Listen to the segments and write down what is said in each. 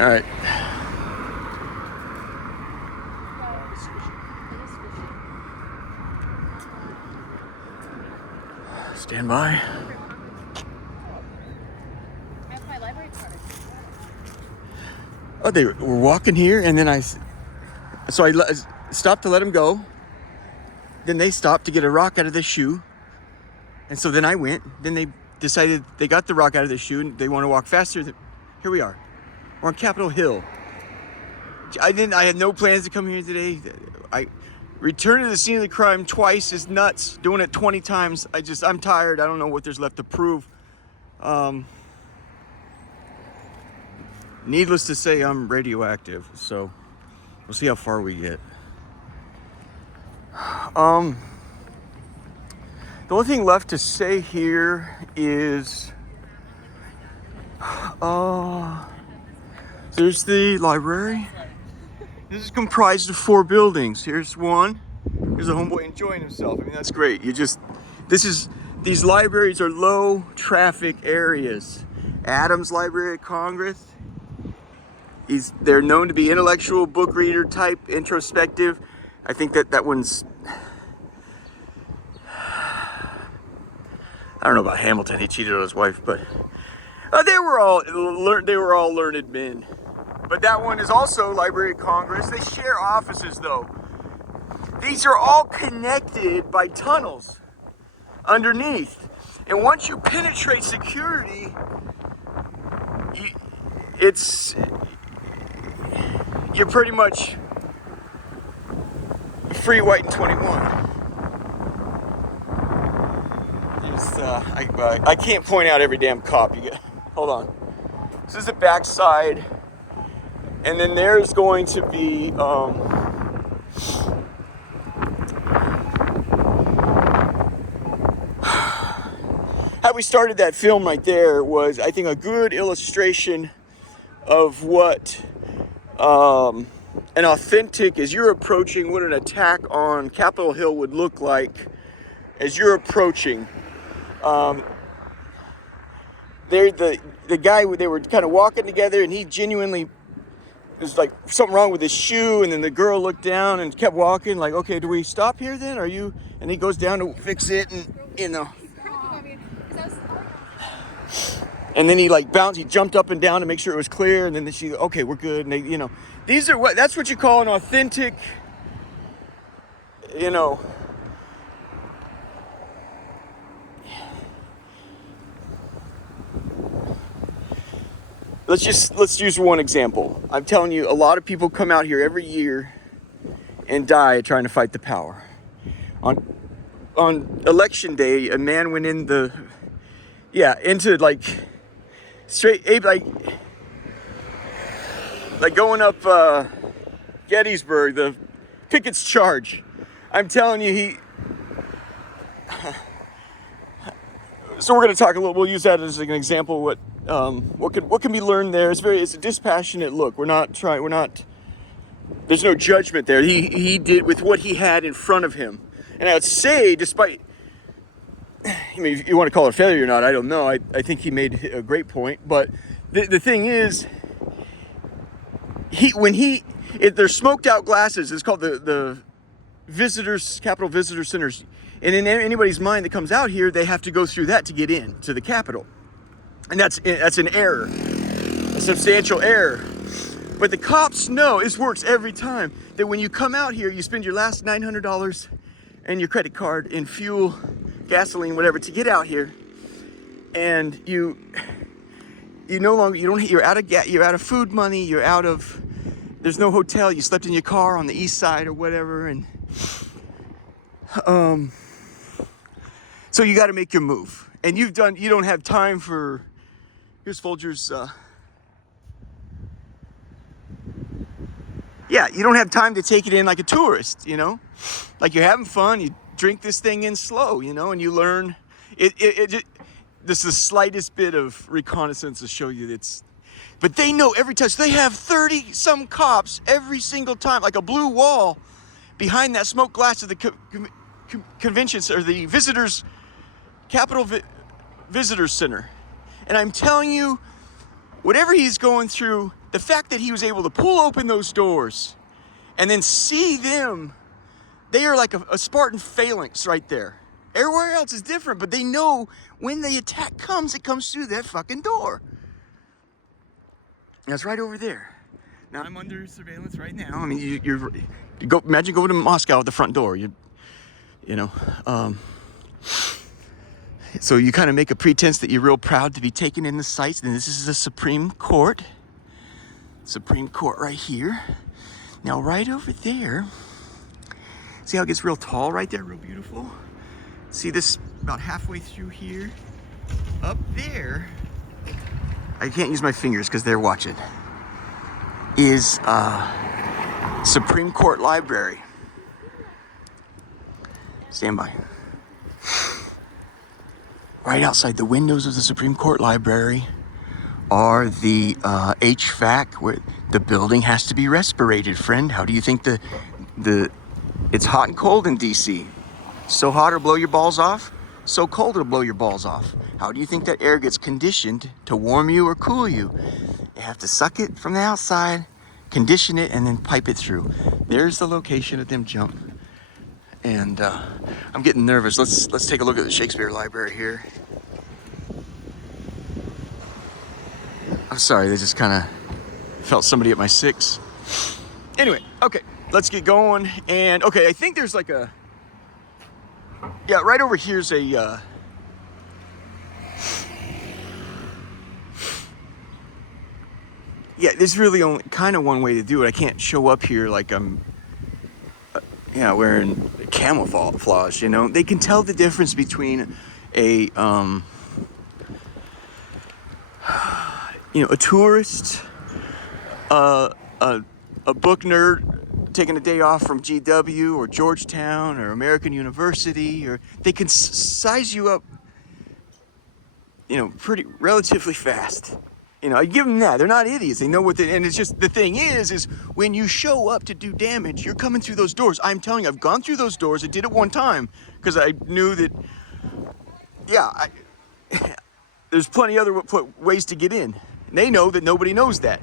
All right. Stand by. That's my library card. Oh, they were walking here, and then I stopped to let them go. Then they stopped to get a rock out of their shoe. And so then I went. Then they decided they got the rock out of their shoe and they want to walk faster. Here we are. We're on Capitol Hill. I had no plans to come here today. I returned to the scene of the crime twice is nuts. Doing it 20 times. I'm tired. I don't know what there's left to prove. Needless to say, I'm radioactive. So we'll see how far we get. The only thing left to say here is, there's the library. This is comprised of 4 buildings. Here's one. Here's a homeboy enjoying himself. I mean, that's great. These libraries are low traffic areas. Adams Library of Congress. They're known to be intellectual, book reader type, introspective. I think that one's, I don't know about Hamilton. He cheated on his wife, but they were all learned men. But that one is also Library of Congress. They share offices, though. These are all connected by tunnels underneath. And once you penetrate security, you're pretty much free, white, and 21. I can't point out every damn cop you get. Hold on. This is the backside, and then there's going to be how we started that film right there was, I think, a good illustration of what an authentic, as you're approaching, what an attack on Capitol Hill would look like as you're approaching. The guy, they were kind of walking together, and he genuinely, there's like something wrong with his shoe, and then the girl looked down and kept walking, like, okay, do we stop here then? And he goes down to fix it, and and then he he jumped up and down to make sure it was clear, and then okay, we're good. And that's what you call an authentic, Let's use one example. I'm telling you, a lot of people come out here every year and die trying to fight the power. On election day, a man went into straight, like going up Gettysburg, the Pickett's charge. I'm telling you, so we're going to talk a little. We'll use that as an example. What can be learned there? It's a dispassionate look. There's no judgment there. He did with what he had in front of him, and I would say, despite, if you want to call it a failure or not, I don't know. I think he made a great point. But the thing is, they're smoked out glasses. It's called the Capitol Visitor Centers. And in anybody's mind that comes out here, they have to go through that to get in to the Capitol. And that's an error, a substantial error. But the cops know, this works every time, that when you come out here, you spend your last $900 and your credit card in fuel, gasoline, whatever, to get out here. And you're out of food money, there's no hotel, you slept in your car on the east side or whatever, and so you got to make your move. And you don't have time for, here's Folger's, you don't have time to take it in like a tourist, like you're having fun, you drink this thing in slow, and you learn it. This is the slightest bit of reconnaissance to show you but they know every time. So they have 30 some cops every single time, like a blue wall behind that smoke glass of the conventions or the Capitol Visitor Center. And I'm telling you, whatever he's going through, the fact that he was able to pull open those doors and then see them, they are like a Spartan phalanx right there. Everywhere else is different, but they know when the attack comes, it comes through that fucking door. That's right over there. Now I'm under surveillance right now. I mean, you go. Imagine going to Moscow at the front door. You know. So you kind of make a pretense that you're real proud to be taken in the sights. And this is the Supreme Court. Supreme Court right here. Now right over there. See how it gets real tall right there, real beautiful. See this about halfway through here. Up there. I can't use my fingers because they're watching. Is Supreme Court Library. Stand by. Right outside the windows of the Supreme Court Library are the HVAC, where the building has to be respirated, friend. How do you think it's hot and cold in DC? So hot it'll blow your balls off, so cold it'll blow your balls off. How do you think that air gets conditioned to warm you or cool you? You have to suck it from the outside, condition it, and then pipe it through. There's the location of them jump. And I'm getting nervous. Let's take a look at the Shakespeare Library here. I'm sorry, they just kind of felt somebody at my 6. Anyway, okay, let's get going. And okay, I think there's like a, yeah, right over here's a, yeah, there's really only kind of one way to do it. I can't show up here like I'm, yeah, wearing camouflage, you know. They can tell the difference between a, you know, a tourist, a book nerd taking a day off from GW or Georgetown or American University, or they can size you up, you know, pretty relatively fast. You know, I give them that. They're not idiots. They know what they, and it's just, the thing is when you show up to do damage, you're coming through those doors. I'm telling you, I've gone through those doors. I did it one time because I knew that, yeah, there's plenty other ways to get in. And they know that nobody knows that.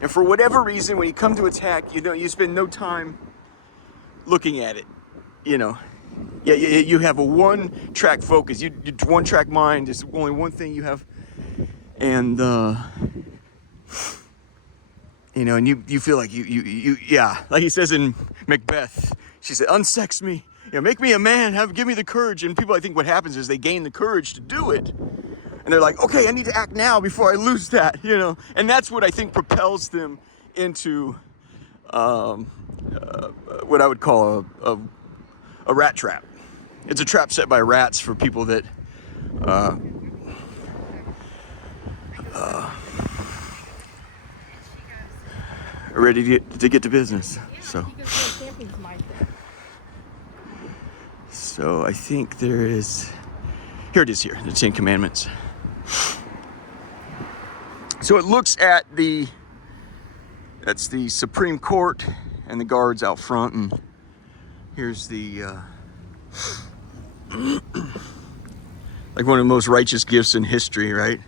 And for whatever reason, when you come to attack, you spend no time looking at it, you know. Yeah, you have a one-track focus. You one-track mind. There's only one thing you have. And, you know, and you feel like you yeah, like he says in Macbeth, she said, unsex me, you know, make me a man, give me the courage. And people, I think what happens is they gain the courage to do it. And they're like, okay, I need to act now before I lose that, you know. And that's what I think propels them into what I would call a rat trap. It's a trap set by rats for people that ready to get to business. So I think there is, here it is here, the 10 Commandments. So it looks at that's the Supreme Court and the guards out front, and here's the like one of the most righteous gifts in history, right?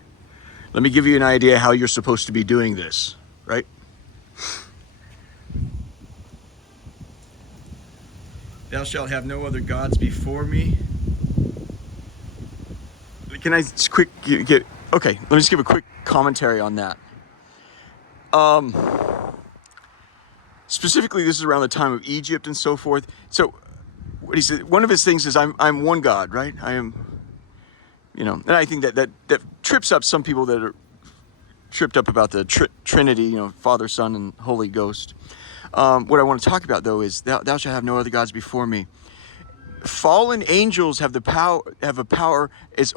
Let me give you an idea how you're supposed to be doing this, right? Thou shalt have no other gods before me. Can I just okay, let me just give a quick commentary on that. Specifically, this is around the time of Egypt and so forth. So what he said, one of his things is I'm one God, right? I am, you know, and I think that trips up some people that are tripped up about the Trinity, you know, Father, Son, and Holy Ghost. What I want to talk about, though, is thou shalt have no other gods before me. Fallen angels have a power is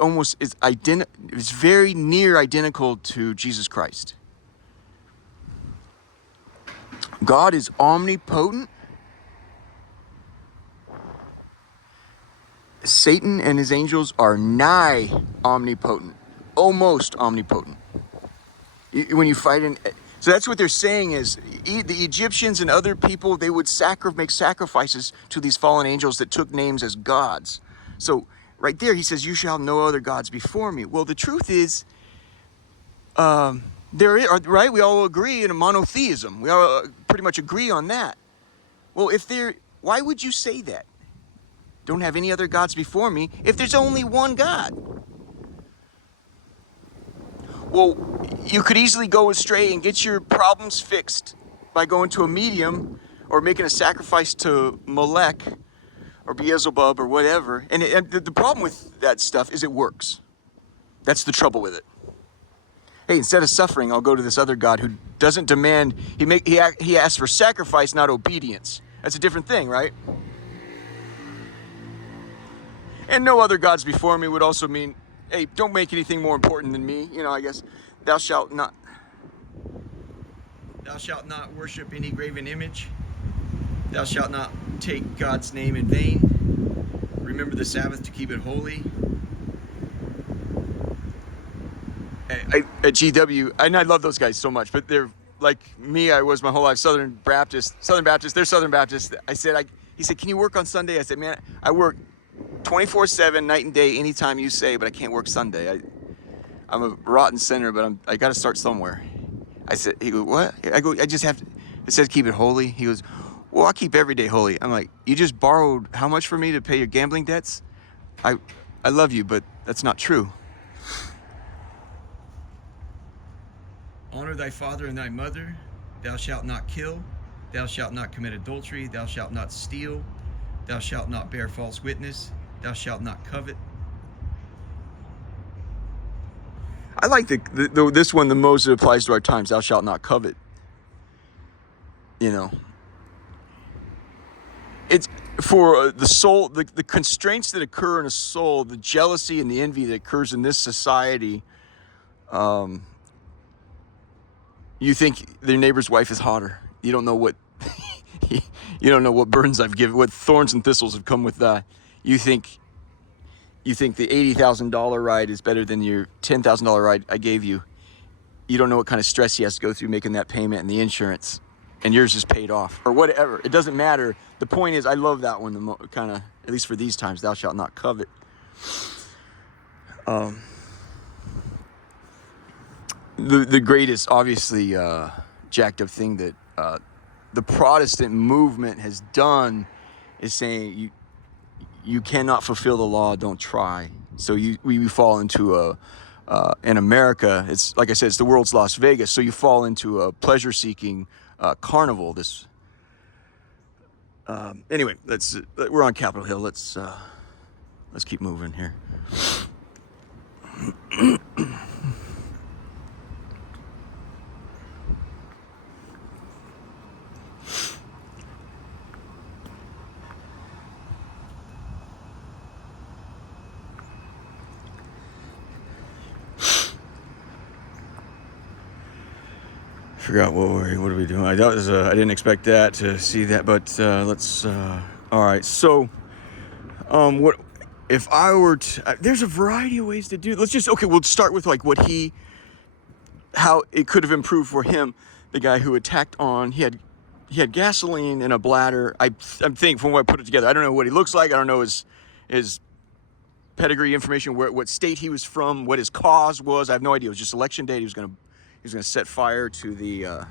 very near identical to Jesus Christ. God is omnipotent. Satan and his angels are nigh omnipotent, almost omnipotent. When you fight so that's what they're saying is the Egyptians and other people, they would make sacrifices to these fallen angels that took names as gods. So right there, he says, you shall have no other gods before me. Well, the truth is, Right? We all agree in a monotheism. We all pretty much agree on that. Well, why would you say that? Don't have any other gods before me if there's only one God. Well, you could easily go astray and get your problems fixed by going to a medium or making a sacrifice to Molech or Beelzebub or whatever. And the problem with that stuff is it works. That's the trouble with it. Hey, instead of suffering, I'll go to this other God who doesn't demand, he asks for sacrifice, not obedience. That's a different thing, right? And no other gods before me would also mean, hey, don't make anything more important than me. You know, I guess, thou shalt not worship any graven image. Thou shalt not take God's name in vain. Remember the Sabbath to keep it holy. At GW, and I love those guys so much, but they're like me. I was my whole life Southern Baptist. They're Southern Baptist. He said, can you work on Sunday? I said, man, I work 24/7, night and day, anytime you say, but I can't work Sunday. I'm a rotten sinner, but I got to start somewhere. He goes, what? I just have to. It says keep it holy. He goes, well, I keep every day holy. I'm like, you just borrowed how much from me to pay your gambling debts? I love you, but that's not true. Honor thy father and thy mother. Thou shalt not kill. Thou shalt not commit adultery. Thou shalt not steal. Thou shalt not bear false witness. Thou shalt not covet. I like this one the most. It applies to our times. Thou shalt not covet. You know, it's for the soul, the constraints that occur in a soul, the jealousy and the envy that occurs in this society. You think their neighbor's wife is hotter. You don't know what burdens I've given, what thorns and thistles have come with that. You think the $80,000 ride is better than your $10,000 ride I gave you. You don't know what kind of stress he has to go through making that payment and the insurance, and yours is paid off or whatever. It doesn't matter. The point is, I love that one kind of, at least for these times. Thou shalt not covet. The greatest, obviously, jacked up thing that the Protestant movement has done is saying you cannot fulfill the law, don't try. So we fall into in America, it's like I said, it's the world's Las Vegas. So you fall into a pleasure-seeking carnival. Anyway, we're on Capitol Hill. Let's keep moving here. Forgot what are we doing? I didn't expect that to see that, but let's. All right, so what if I were to? There's a variety of ways to do. We'll start with like how it could have improved for him. The guy who attacked he had gasoline in a bladder. I'm thinking from what I put it together. I don't know what he looks like. I don't know his pedigree information, what state he was from, what his cause was. I have no idea. It was just election day. He was gonna set fire to the I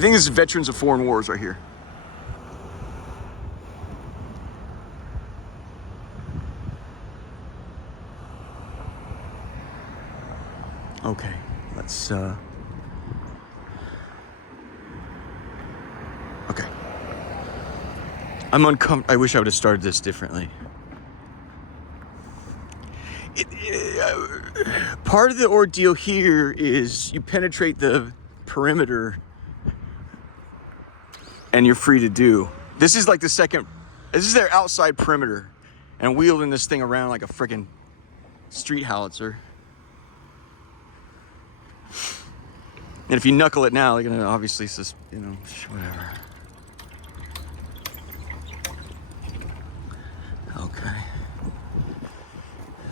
think this is Veterans of Foreign Wars right here. Okay, let's okay. I'm uncomfortable. I wish I would have started this differently. Part of the ordeal here is you penetrate the perimeter and you're free to do. This is like this is their outside perimeter, and wheeling this thing around like a freaking street howitzer. And if you knuckle it now, you're gonna obviously just, whatever. Okay.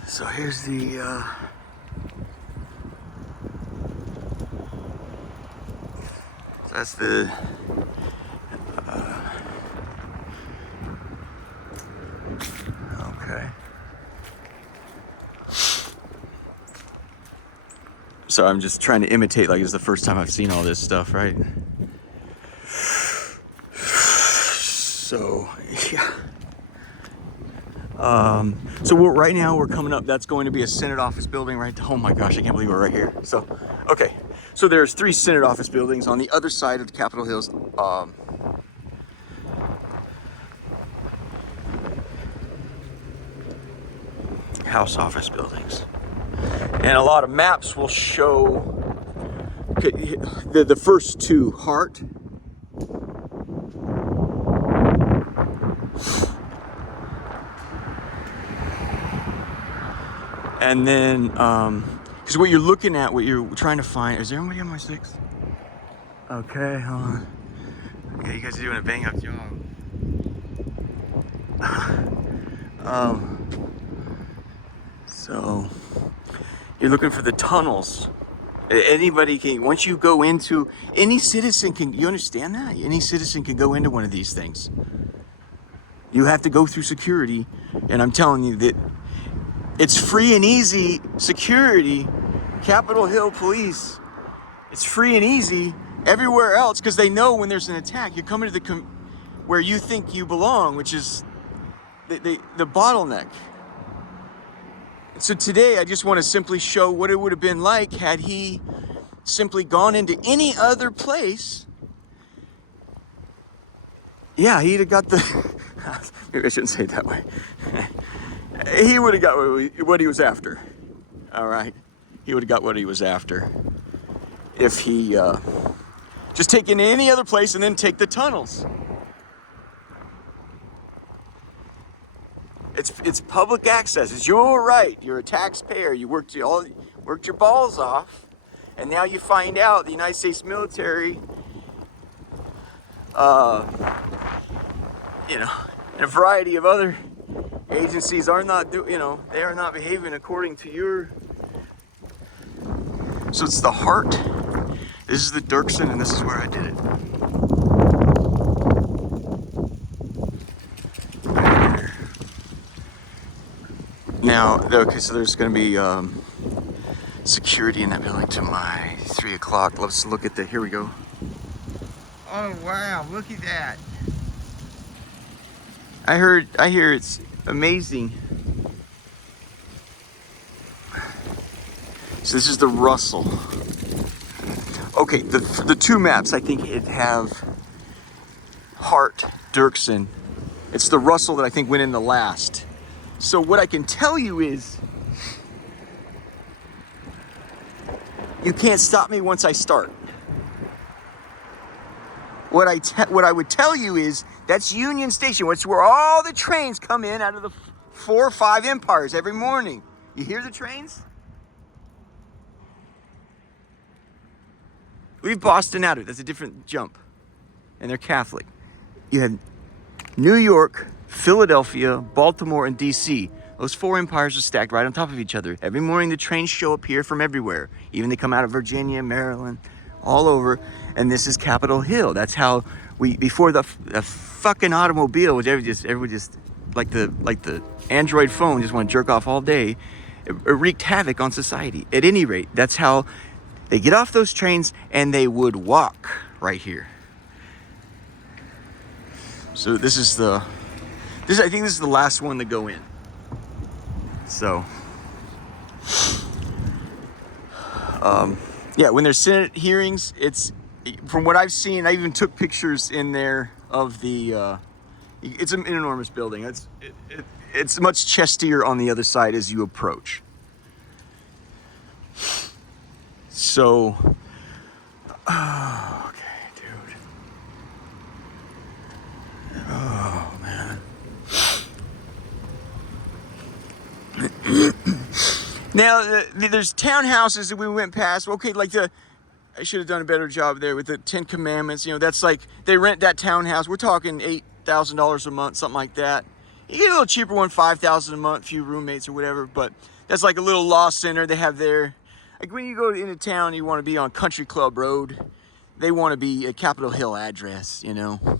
So here's the that's the okay. So I'm just trying to imitate like it's the first time I've seen all this stuff, right? So, yeah. So right now we're coming up. That's going to be a Senate office building, right? Oh my gosh, I can't believe we're right here. So, okay. So there's 3 Senate office buildings on the other side of the Capitol Hills. House office buildings. And a lot of maps will show the first 2, Hart. And then, because what you're looking at, what you're trying to find, is there anybody on my 6? Okay, hold on. Yeah, you guys are doing a bang up job. So, you're looking for the tunnels. Anybody can, once you go into, any citizen can, you understand that? Any citizen can go into one of these things. You have to go through security, and I'm telling you that it's free and easy security. Capitol Hill Police, it's free and easy everywhere else because they know when there's an attack. You're coming to the where you think you belong, which is the bottleneck. So today I just want to simply show what it would have been like had he simply gone into any other place. Yeah, he'd have got the, maybe I shouldn't say it that way. He would have got what he was after. All right. He would have got what he was after if he just taken any other place and then take the tunnels. It's public access. It's your right. You're a taxpayer. You worked your balls off, and now you find out the United States military, and a variety of other agencies are not they are not behaving according to your. So it's the Hart. This is the Dirksen, and this is where I did it. Now, okay, so there's going to be security in that building to my 3 o'clock. Let's look at here we go. Oh, wow, look at that. I hear it's amazing. So this is the Russell. Okay, the 2 maps, I think it have Hart, Dirksen. It's the Russell that I think went in the last. So what I can tell you is, you can't stop me once I start. What I would tell you is, that's Union Station, which is where all the trains come in out of the 4 or 5 empires every morning. You hear the trains? Leave Boston out of it. That's a different jump. And they're Catholic. You have New York, Philadelphia, Baltimore, and DC. Those 4 empires are stacked right on top of each other. Every morning the trains show up here from everywhere. Even they come out of Virginia, Maryland, all over. And this is Capitol Hill. That's how before the fucking automobile, which everyone just like the Android phone, just want to jerk off all day, it wreaked havoc on society. At any rate, that's how they get off those trains, and they would walk right here. So I think this is the last one to go in. So, yeah, when there's Senate hearings, it's, from what I've seen, I even took pictures in there of the, it's an enormous building. It's much chestier on the other side as you approach. So, okay, dude. Oh, man. Now, there's townhouses that we went past. Okay, like I should have done a better job there with the 10 Commandments. That's like, they rent that townhouse. We're talking $8,000 a month, something like that. You get a little cheaper one, $5,000 a month, few roommates or whatever. But that's like a little law center they have there. Like when you go into town, you want to be on Country Club Road. They want to be a Capitol Hill address, And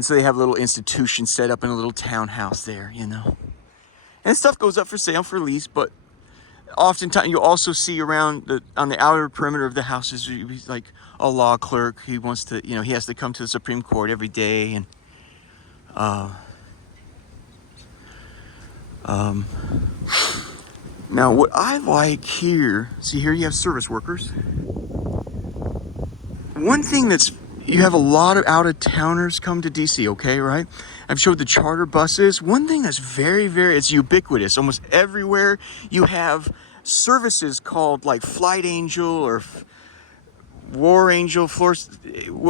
so they have a little institution set up in a little townhouse there, And stuff goes up for sale, for lease, but Oftentimes, you'll also see around on the outer perimeter of the houses, like a law clerk. He wants to, he has to come to the Supreme Court every day, and now what I like here, see here you have service workers. One thing you have a lot of out-of-towners come to DC, okay, right? I've showed the charter buses. One thing that's very, very, it's ubiquitous. Almost everywhere you have services called like Flight Angel or War Angel,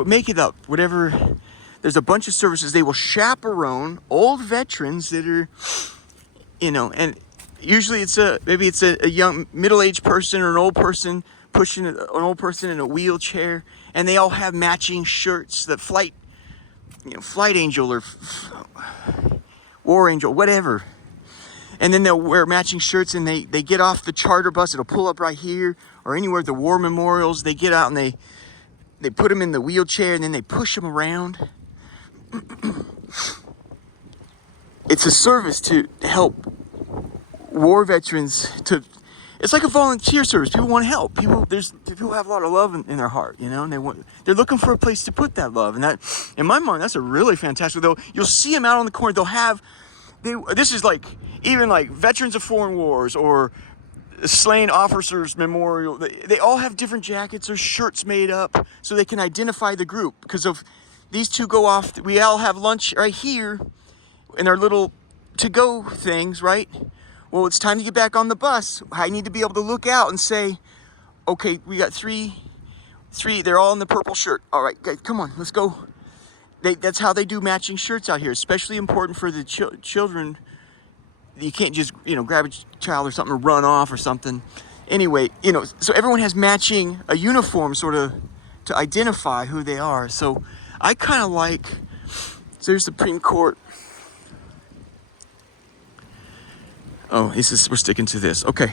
make it up, whatever. There's a bunch of services. They will chaperone old veterans that are, and usually maybe it's a young, middle-aged person or an old person pushing an old person in a wheelchair, and they all have matching shirts that Flight Angel or War Angel, whatever. And then they'll wear matching shirts, and they get off the charter bus. It'll pull up right here or anywhere at the war memorials. They get out and they put them in the wheelchair, and then they push them around. It's a service to help war veterans it's like a volunteer service. People want to help. People have a lot of love in their heart, and they're looking for a place to put that love. And that, in my mind, that's a really fantastic. Though you'll see them out on the corner. This is like even like Veterans of Foreign Wars or Slain Officers Memorial. They all have different jackets or shirts made up so they can identify the group. Because of these two go off, we all have lunch right here in our little to-go things, right? Well, it's time to get back on the bus. I need to be able to look out and say, okay, we got three, they're all in the purple shirt. All right, guys, come on, let's go. That's how they do matching shirts out here, especially important for the children. You can't just, grab a child or something or run off or something. Anyway, so everyone has matching a uniform sort of to identify who they are. So I kind of like, so there's Supreme Court. Oh, we're sticking to this. Okay.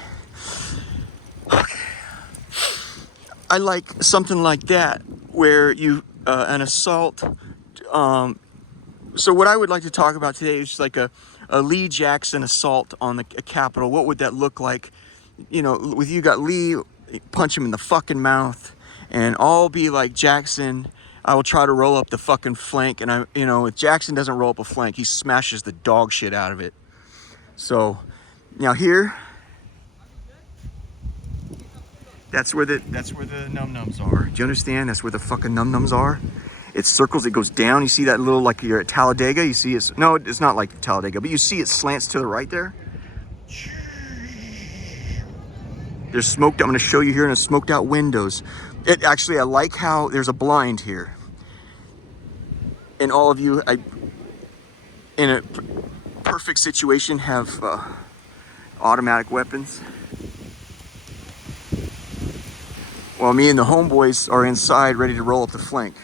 I like something like that where an assault. So what I would like to talk about today is like a Lee Jackson assault on a Capitol. What would that look like? With you got Lee, punch him in the fucking mouth, and I'll be like Jackson. I will try to roll up the fucking flank, and if Jackson doesn't roll up a flank, he smashes the dog shit out of it. So. Now here, that's where the num-nums are. Do you understand? That's where the fucking num-nums are. It circles, it goes down. You see that little, like you're at Talladega? You see it's not like Talladega, but you see it slants to the right there. There's smoked, I'm gonna show you here in a smoked out windows. I like how there's a blind here. And all of you, in a perfect situation, have automatic weapons. While me and the homeboys are inside ready to roll up the flank.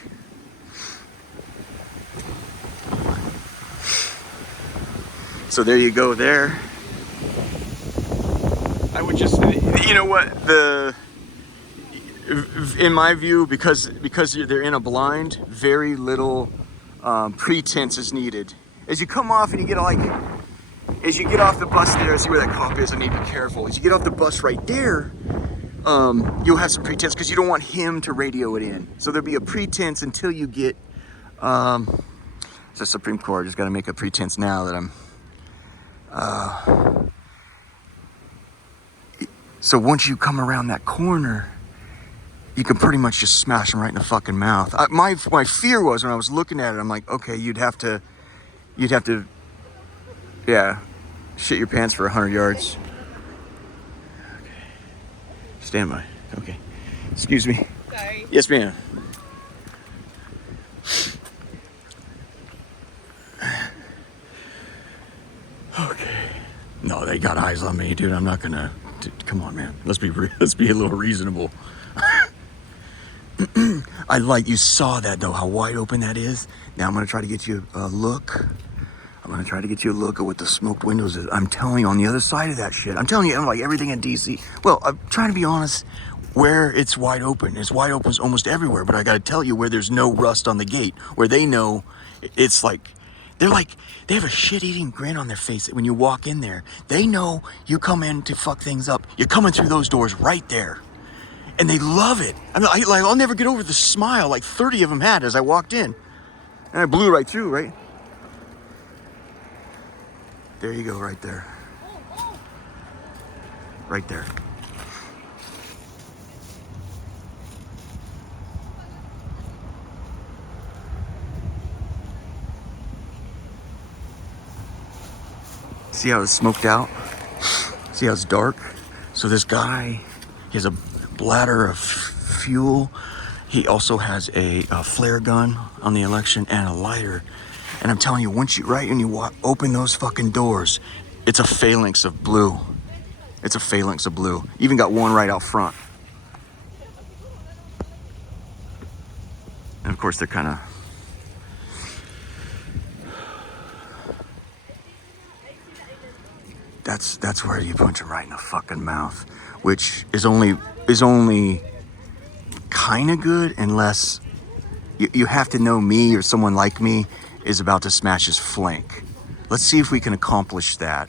So there you go there. I would just, in my view, because they're in a blind, very little pretense is needed. As you come off and you get as you get off the bus there, see where that cop is, I need to be careful. As you get off the bus right there, you'll have some pretense because you don't want him to radio it in. So there'll be a pretense until you get, it's the Supreme Court, just gotta make a pretense now that I'm, so once you come around that corner, you can pretty much just smash him right in the fucking mouth. My fear was when I was looking at it, I'm like, okay, you'd have to, yeah, shit your pants for 100 yards. Okay. Stand by. Okay. Excuse me. Sorry. Yes, ma'am. Okay. No, they got eyes on me, dude. I'm not gonna. Come on, man. Let's be a little reasonable. You saw that though, how wide open that is. Now I'm gonna try to get you a look. I'm gonna try to get you a look at what the smoked windows is. I'm telling you, on the other side of that shit, I'm telling you, I'm like everything in DC. Well, I'm trying to be honest, where it's wide open. It's wide open almost everywhere, but I gotta tell you where there's no rust on the gate, where they know it's like, They're like, they have a shit-eating grin on their face when you walk in there. They know you come in to fuck things up. You're coming through those doors right there. And they love it. I mean, I'll never get over the smile like 30 of them had as I walked in. And I blew right through, right? There you go, right there. Right there. See how it's smoked out? See how it's dark? So this guy, he has a bladder of fuel. He also has a flare gun on the election and a lighter. And I'm telling you, once when you open those fucking doors, it's a phalanx of blue. It's a phalanx of blue. Even got one right out front. And of course, they're kind of... That's where you punch him right in the fucking mouth, which is only kind of good unless you have to know me or someone like me is about to smash his flank. Let's see if we can accomplish that.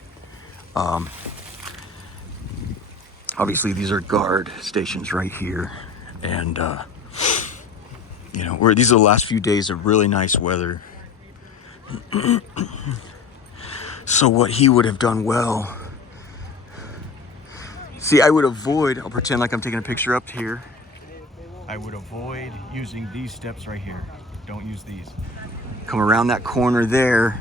Obviously, these are guard stations right here, and you know, these are the last few days of really nice weather. So what he would have done well, see, I would avoid, I'll pretend like I'm taking a picture up here. I would avoid using these steps right here. Don't use these. Come around that corner there.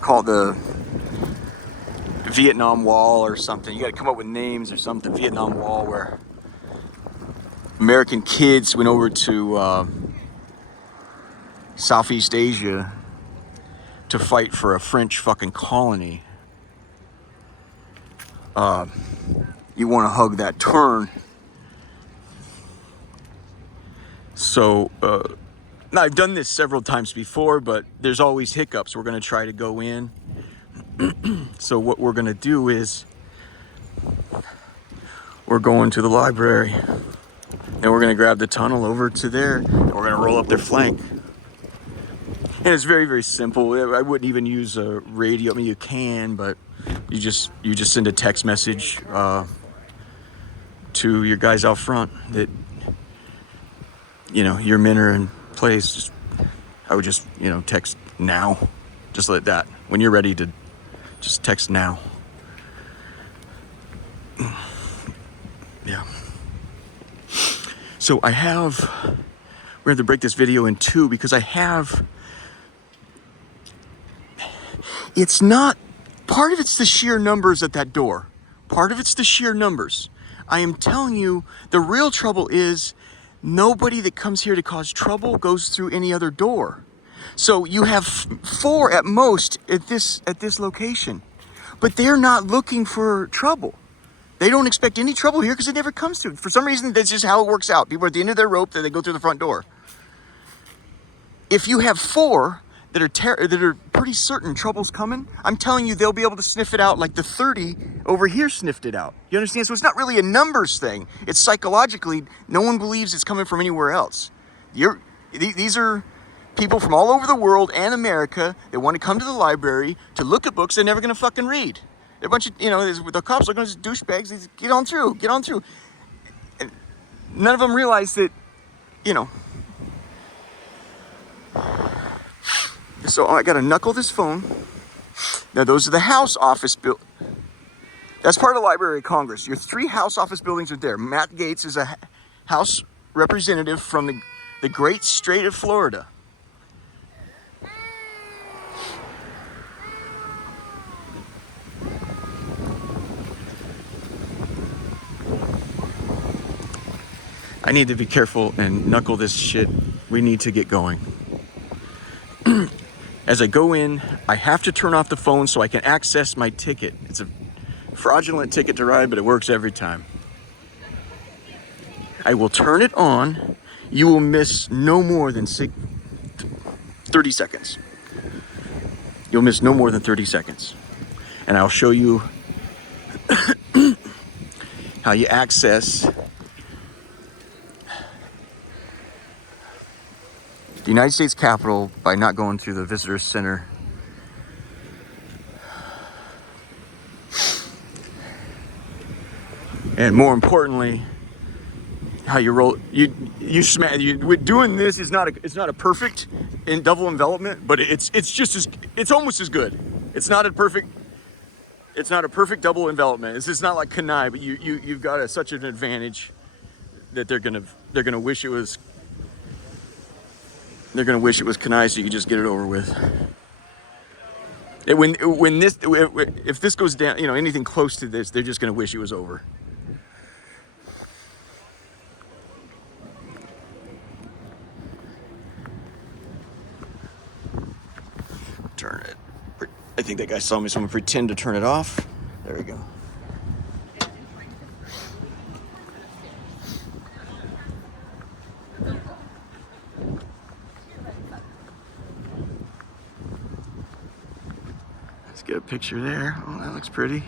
Call it the Vietnam Wall or something. You gotta come up with names or something. Vietnam Wall, where American kids went over to Southeast Asia to fight for a French fucking colony. You want to hug that turn. So now I've done this several times before, but there's always hiccups. We're going to try to go in. So what we're going to do is we're going to the library, and we're going to grab the tunnel over to there, and we're going to roll up their flank. And it's very, very simple. I wouldn't even use a radio. I mean, you can, but you just send a text message to your guys out front that, you know, your men are in place. I would just, you know, text now. Just let that. When you're ready to just text now. Yeah. So we're going to break this video in two because it's not, part of it's the sheer numbers at that door. Part of it's the sheer numbers. I am telling you, the real trouble is nobody that comes here to cause trouble goes through any other door. So you have 4 at most at this location, but they're not looking for trouble. They don't expect any trouble here because it never comes to it. For some reason, that's just how it works out. People are at the end of their rope, then they go through the front door. If you have 4 that are pretty certain trouble's coming, I'm telling you, they'll be able to sniff it out like the 30 over here sniffed it out. You understand? So it's not really a numbers thing. It's psychologically, no one believes it's coming from anywhere else. These are people from all over the world and America that want to come to the library to look at books they're never going to fucking read. They're a bunch of, you know, the cops looking at these douchebags. They just, get on through. And none of them realize that, you know. So I got to knuckle this phone. Now those are the House office that's part of the Library of Congress. Your 3 House office buildings are there. Matt Gaetz is a House representative from the great state of Florida. I need to be careful and knuckle this shit. We need to get going. As I go in, I have to turn off the phone so I can access my ticket. It's a fraudulent ticket to ride, but it works every time. I will turn it on. You will miss no more than 30 seconds. You'll miss no more than 30 seconds. And I'll show you how you access United States Capitol by not going through the visitor center. And more importantly, how you roll, you smash. Doing this is not a perfect in double envelopment, but it's almost as good. It's not a perfect double envelopment. It's not like Kenai, but you've got such an advantage that they're gonna wish it was. They're gonna wish it was Kenai, so you can just get it over with. If this goes down, anything close to this, they're just gonna wish it was over. Turn it. I think that guy saw me, so I'm gonna pretend to turn it off. There we go. Let's get a picture there. Oh, that looks pretty.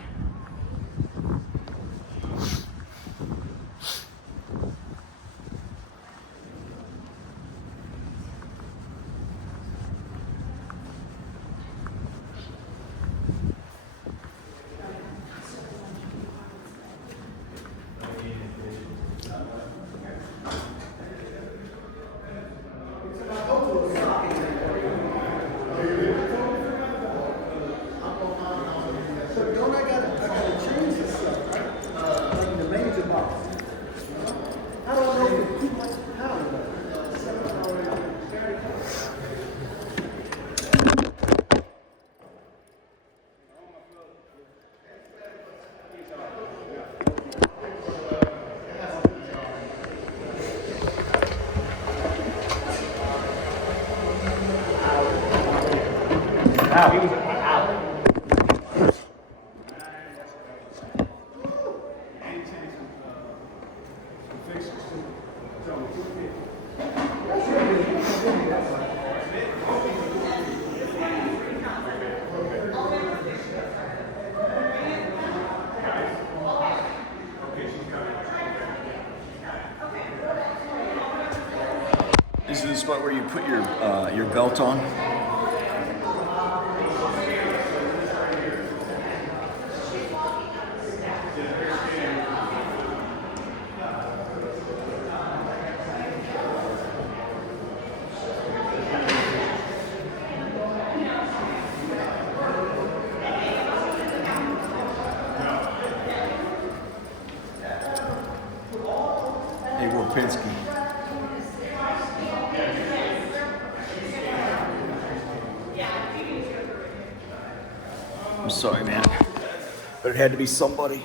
Wow, he was out. This is the spot where you put your belt on. Hey, Warpinski. I'm sorry, man. But it had to be somebody.